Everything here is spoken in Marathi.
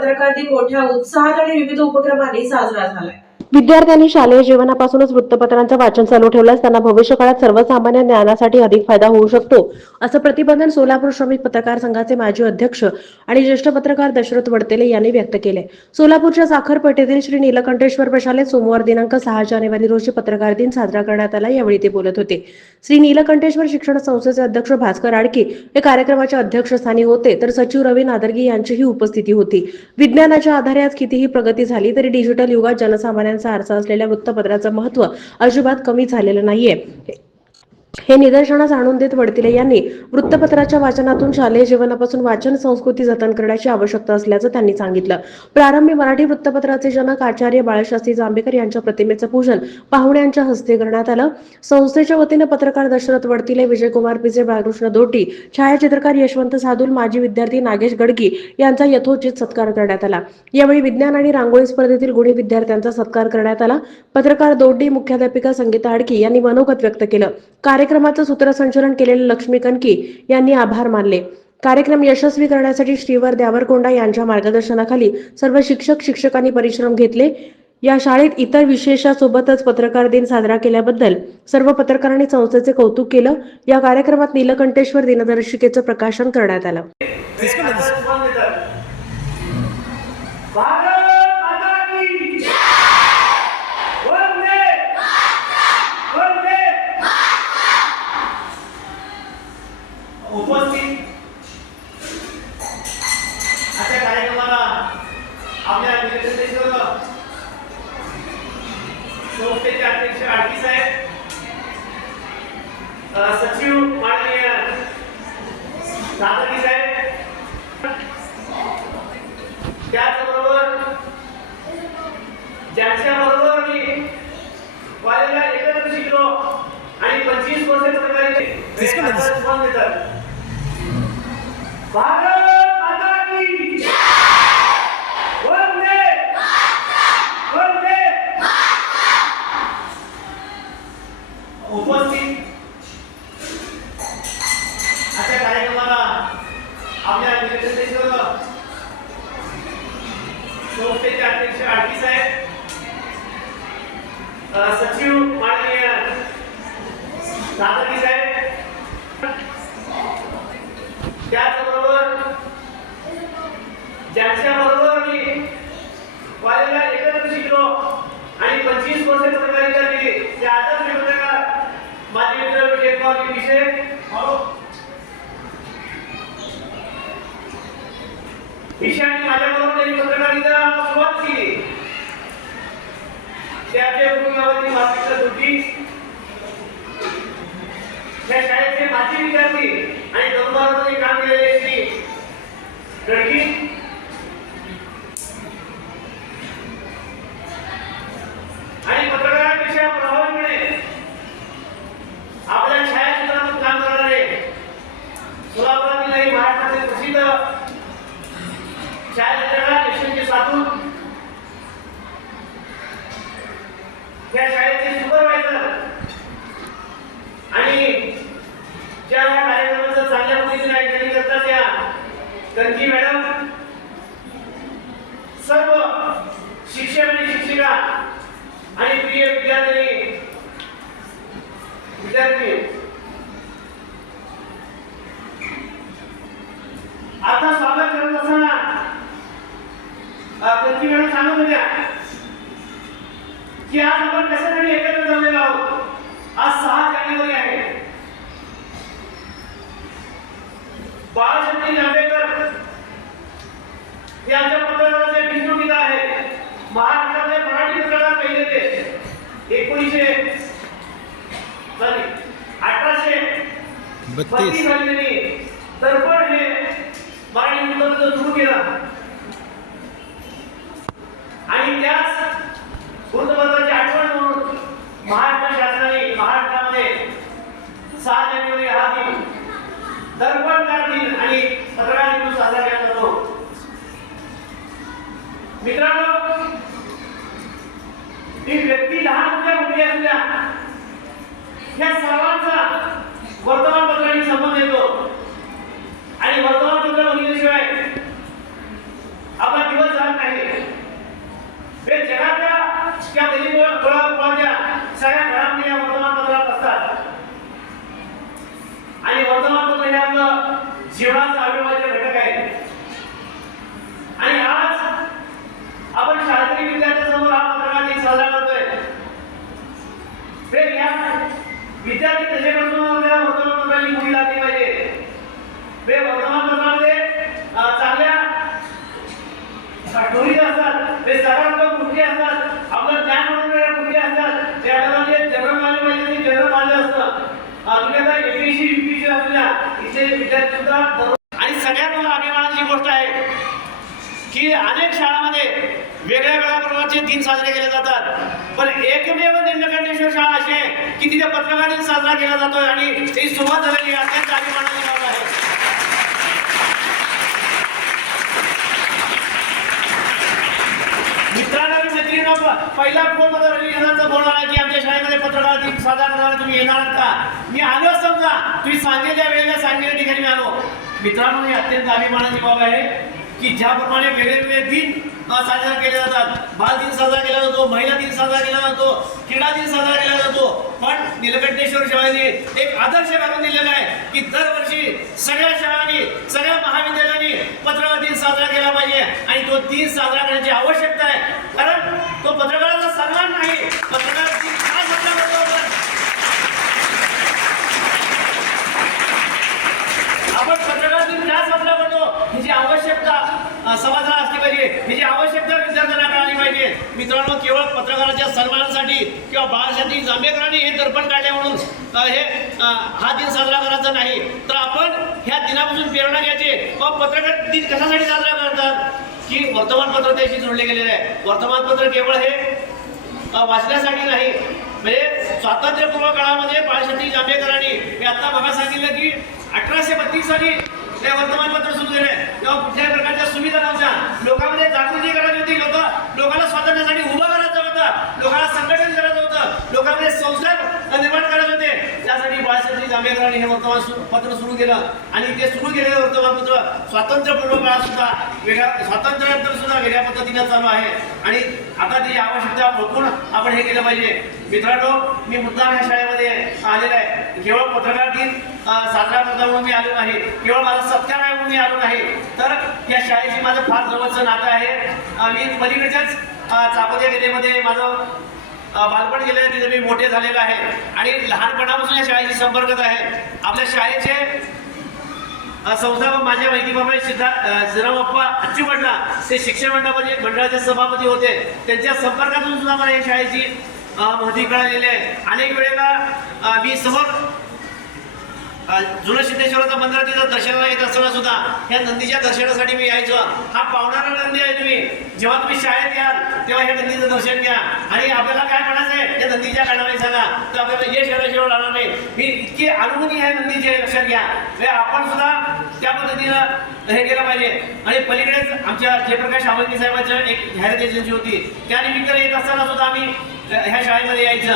पत्रकार दिन मोठ्या उत्साहात आणि विविध उपक्रमांनी साजरा झालाय। विद्यार्थ्यांनी शालेय जीवनापासूनच वृत्तपत्रांचं वाचन चालू ठेवल्यास त्यांना भविष्यकाळात सर्वसामान्य ज्ञानासाठी अधिक फायदा होऊ शकतो, असं प्रतिपादन सोलापूर श्रमिक पत्रकार संघाचे माजी अध्यक्ष आणि ज्येष्ठ पत्रकार दशरथ वडतेले यांनी व्यक्त केले। सोलापूरच्या साखरपेठेतील श्री नीलकंठेश्वर प्रशालेत सोमवार दिनांक 6 जानेवारी रोजी पत्रकार दिन साजरा करण्यात आला। यावेळी ते बोलत होते। श्री नीलकंठेश्वर शिक्षण संस्थेचे अध्यक्ष भास्कर आडकी हे कार्यक्रमाच्या अध्यक्षस्थानी होते, तर सचिव रवी नादरगी यांचीही उपस्थिती होती। विज्ञानाच्या आधारे आज कितीही प्रगती झाली तरी डिजिटल युगात जनसामान्यांचा आरसा असलेल्या वृत्तपत्राचं महत्त्व अजिबात कमी झालेलं नाहीये, हे निदर्शनास आणून देत वडतिले यांनी वृत्तपत्राच्या वाचनातून शालेय जीवनापासून वाचन संस्कृती जतन करण्याची आवश्यकता असल्याचं त्यांनी सांगितलं। प्रारंभी मराठी वृत्तपत्राचे जनक आचार्य बाळशास्त्री जांभेकर यांच्या प्रतिमेचं पूजन पाहुण्यांच्या हस्ते करण्यात आलं। संस्थेच्या वतीने पत्रकार दशरथ वडतिले, विजयकुमार पिसे, बाळकृष्ण दोटी, छायाचित्रकार यशवंत सादुल, माजी विद्यार्थी नागेश गडकी यांचा यथोचित सत्कार करण्यात आला। यावेळी विज्ञान आणि रांगोळी स्पर्धेतील गुणी विद्यार्थ्यांचा सत्कार करण्यात आला। पत्रकार दोडी, मुख्याध्यापिका संगीता आडकी यांनी मनोगत व्यक्त केलं। कार्यक्रमाचं सूत्रसंचालन केलेले लक्ष्मी कनकी यांनी आभार मानले। कार्यक्रम यशस्वी करण्यासाठी श्रीवर द्यावरकोंडा यांच्या मार्गदर्शनाखाली सर्व शिक्षक शिक्षकांनी परिश्रम घेतले। या शाळेत इतर विशेषासोबतच पत्रकार दिन साजरा केल्याबद्दल सर्व पत्रकारांनी संस्थेचे कौतुक केलं। या कार्यक्रमात नीलकंठेश्वर दिनदर्शिकेचं प्रकाशन करण्यात आलं। उपस्थित अशा कार्यक्रमाला आपल्या नीलकंठेश्वर संस्थेचे अध्यक्ष आडकी साहेब, सचिव माननीय नादरगी साहेब, त्याचबरोबर ज्यांच्याबरोबर मी कॉलेजला एकत्र शिकलो आणि 25 वर्ष पत्रकारिता देतात। भारत माता की जय, वंदे वंदे। उपस्थित अशा कार्यक्रमाला आपल्या नीलकंठेश्वर संस्थेचे अध्यक्ष आडकी साहेब, सचिव माननीय नादरगी साहेब, त्याचबरोबर ज्यांच्याबरोबर मी कॉलेजला एकत्र शिकलो आणि 25 वर्ष पत्रकारिता केली ते आदर्श पत्रकार माजी मित्र विजयकुमार पिसे, विषयाने माझ्याबरोबर त्यांनी पत्रकारिता सुरुवात केली। त्याचे भूमिकावरती मात्र होती। या शाळेचे माजी विद्यार्थी आणि दौलताबादमध्ये काम केलेले श्री गडकी आणि पत्रकारांपेक्षा प्रभावीपणे आपल्या छायाचित्रातून काम करणारे सोलापुरातील महाराष्ट्रातील प्रसिद्ध छायाचित्रकार यशवंत सादुल, या शाळेचे सुपरवायझर आणि ज्या कार्यक्रमाचं चांगल्या पद्धतीने आयोजन करतात त्या कनकी मॅडम, सर्व शिक्षक आणि शिक्षिका आणि प्रिय विद्यार्थी आता स्वागत करत असताना कनकी मॅडम सांगत होत्या की आज आपण कशासाठी एकत्र जमलेलो आहोत। आज 6 जानेवारी आहे। बाळशास्त्री जांभेकर हे आमच्या पत्रकाराचे बिंदुकीत आहे। महाराष्ट्रातले मराठी पत्रकार पहिले ते 1832 साली दर्पण हे मराठी वृत्तपत्र सुरू केलं आणि त्याच वृत्तपत्राची आठवण म्हणून महाराष्ट्र शासनाने महाराष्ट्रामध्ये 6 जानेवारी हा दिन दर्पणकार दिन आणि पत्रकार दिन साजरा केला जातो। मित्रांनो, ही व्यक्ती लहान मोठ्या मोठी असल्या या सर्वांचा वर्तमानपत्राशी संबंध येतो आणि वर्तमानपत्र बघितल्याशिवाय आपला दिवस आणि सगळ्यात मला अभिमानाची गोष्ट आहे की अनेक शाळांमध्ये वेगळ्या वेगळ्या प्रकारचे दिन साजरे केले जातात, पण एकमेव निलकंठेश्वर शाळा अशी आहे की तिथे पत्रकार दिन साजरा केला जातोय आणि ही सुरुवात झालेली आहे. अत्यंत अभिमानाची बाब आहे. मित्रांनो आणि मैत्रिणींनो, पहिला फोन मला रवी यांचा फोन आला की आमच्या शाळेमध्ये पत्रकार दिन साजरा करायला तुम्ही येणार का? मी आलो समजा, तुम्ही सांगितल्या वेळेला सांगितल्या ठिकाणी मी आलो. मित्रांनो, ही अत्यंत अभिमानाची बाब आहे की ज्याप्रमाणे वेगवेगळे दिन साजरा केले जातात. बाल दिन साजरा केला जातो, महिला दिन साजरा केला जातो, क्रीडा दिन साजरा केला जातो, पण निलकंठेश्वर शाळेने एक आदर्श घालून दिलेला आहे की दरवर्षी सगळ्या शाळांनी, सगळ्या महाविद्यालयांनी पत्रकार दिन साजरा केला पाहिजे आणि तो दिन साजरा करण्याची आवश्यकता आहे. कारण तो पत्रकाराचा सन्मान नाही, पत्रकार दिन का साजरा करतो आपण पत्रकार दिन का साजरा करतो ह्याची आवश्यकता समाजाला असली पाहिजे, ह्याची आवश्यकता विद्यार्थ्यांना कळाली पाहिजे. मित्रांनो, केवळ पत्रकाराच्या सन्मानासाठी किंवा बाळासाठी जांभेकरांनी हे दर्पण काढले म्हणून हा दिन साजरा करायचा नाही, तर आपण ह्या दिनापासून प्रेरणा घ्यायची. मग पत्रकार दिन कशासाठी साजरा करतात की वर्तमानपत्र त्याशी जोडले गेलेले आहे. वर्तमानपत्र केवळ हे वाचण्यासाठी नाही, म्हणजे स्वातंत्र्यपूर्व काळामध्ये बाळशास्त्री जांभेकरांनी मी आता बघा सांगितलं की 1832 साली हे वर्तमानपत्र सुरू झाले. तेव्हा कुठल्याही प्रकारच्या सुविधा नव्हत्या. लोकांमध्ये जागृती करायची होती, लोकांना स्वातंत्र्यासाठी उभं करायचं होतं, लोकांना संघटन करायचं होतं, लोकांमध्ये संस्कार निर्माण करायचे होते. त्यासाठी बाळासाहेब जांभेकरांनी हे वर्तमानपत्र सुरू केलं आणि ते सुरू केलेलं वर्तमानपत्र स्वातंत्र्यपूर्व काळात सुद्धा वेगळ्या, स्वातंत्र्यानंतर सुद्धा वेगळ्या पद्धतीने चालू आहे आणि आता त्याची आवश्यकता ओळखून आपण हे केलं पाहिजे. मित्रांनो, मी मुद्दाम ह्या शाळेमध्ये आलेला आहे. केवळ पत्रकार दिन साजरा करता म्हणून मी आलो नाही, केवळ माझा सत्कार आहे म्हणून मी आलो नाही, तर या शाळेशी माझं फार जवळचं नातं आहे. मी पलीकडच्याच चापोत्या गेलेमध्ये माझं बालपण गेलेलं आहे, तिथे मी मोठे झालेलं आहे आणि लहानपणापासून या शाळेशी संपर्कात आहे. आपल्या शाळेचे संस्थापक माझ्या माहितीप्रमाणे सिद्धरामप्पा अच्युतमंडला ते शिक्षण मंडळाचे सभापती होते. त्यांच्या संपर्कातून सुद्धा मला या शाळेची महती कळालेली आहे. अनेक वेळेला मी समोर जुनं सिद्धेश्वराचं मंदिर तिथं दर्शनाला येत असताना सुद्धा ह्या नंदीच्या दर्शनासाठी मी यायचो. हा पावणारा नंदी आहे. जेव्हा तुम्ही शाळेत याल तेव्हा ह्या नंदीचं दर्शन घ्या आणि आपल्याला काय म्हणायचं आहे या नंदीच्या कानाने सांगा, तर आपल्याला यश करायशिवाय राहणार नाही. मी इतकी अनुभूती आहे नंदीची, लक्षात घ्या. आपण सुद्धा त्या पद्धतीनं हे केलं पाहिजे. आणि पलीकडेच आमच्या जयप्रकाश सावंगी साहेबांच्या एक जाहिरात एजन्सी होती, त्या निमित्ताने येत असताना सुद्धा आम्ही ह्या शाळेमध्ये यायचं